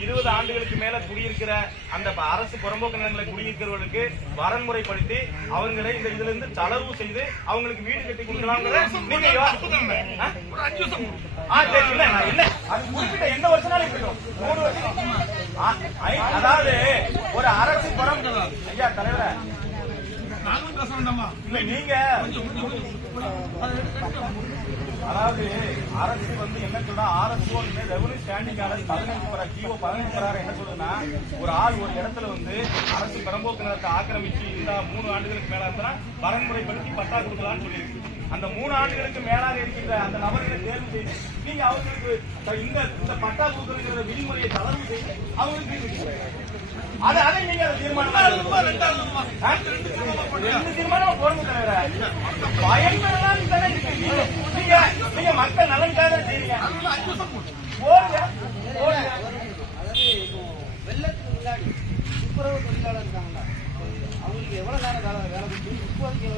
இருபது ஆண்டுகளுக்கு மேல குடியிருக்கிற அந்த அரசு புறம்போக்கு நிலங்களை குடியிருக்கிறவர்களுக்கு வரன்முறைப்படுத்தி அவங்களை இந்த இதுல இருந்து தளர்வு செய்து அவங்களுக்கு வீடு கட்டி கொடுக்கலாம்ங்கிற அதாவது ஒரு அரசு புறம் ஐயா தலைவரே. நீங்க. அதாவது அரசு வந்து என்ன சொல்றா ஆர்எஸ்ஓ ரெவன்யூ ஸ்டாண்டிங் ஆர்டர் பதினஞ்சு வர ஜிஓ பதினஞ்சு வராரு என்ன சொல்லுதுன்னா ஒரு ஆள் ஒரு இடத்துல வந்து அரசு பெரம்போக்கு நிலத்தை ஆக்கிரமிச்சு இந்த மூணு ஆண்டுகளுக்கு மேல இருந்தா வரன்முறைப்படுத்தி பட்டா கொடுக்கலாம்னு சொல்லியிருக்கு. அந்த மூணு ஆண்டுகளுக்கு மேலாக இருக்கின்ற அந்த நபர்களை தேர்வு செய்து நீங்க அவங்களுக்கு இந்த இந்த பட்டா கொடுக்கிற விதிமுறையை தளர்வு செய்து அவங்களுக்கு அதை அதை நீங்க தீர்மானம் ரெண்டு தீர்மானம் தானே நீங்க- நீங்க மக்கள் நலனுக்காக செய்றீங்க அஞ்சு போடுங்க போடுங்க வெள்ளத்துக்கு முன்னாடி துப்புரவு தொழிலாளர் இருக்காங்களா அவங்களுக்கு எவ்வளவு நேரம் வேலை வேலை இப்போதைக்கு